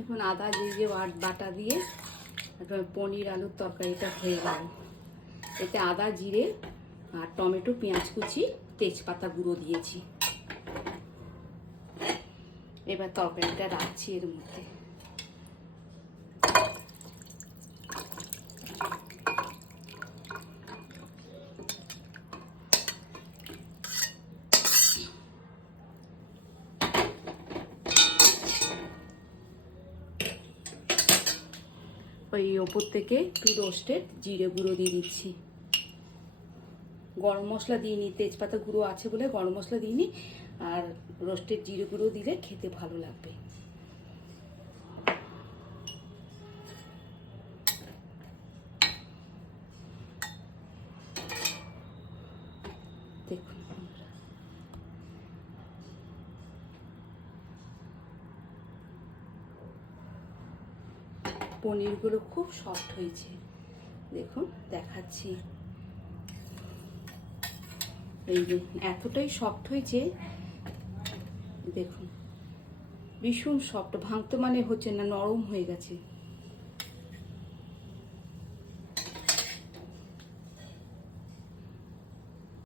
এখন আদা জিরে বাটা দিয়ে পনির আলুর তরকারিটা হয়ে গেল। এতে আদা জিরে আর টমেটো পেঁয়াজ কুচি তেজপাতা গুঁড়ো দিয়েছি। এবার তরকারিটা রাখছি এর মধ্যে। ওই ওপর থেকে একটু রোস্টেড জিরে গুঁড়ো দিয়ে দিচ্ছি। গরম মশলা দিইনি, তেজপাতা গুঁড়ো আছে বলে গরম মশলা দিইনি। আর রোস্টেড জিরে গুঁড়ো দিলে খেতে ভালো লাগবে। দেখুন পনিরগুলো খুব সফট হয়েছে, দেখুন দেখাচ্ছি। এই যে এতটাই সফট হয়েছে, দেখুন ভীষণ সফট, ভাঙতে মানে হচ্ছে না, নরম হয়ে গেছে।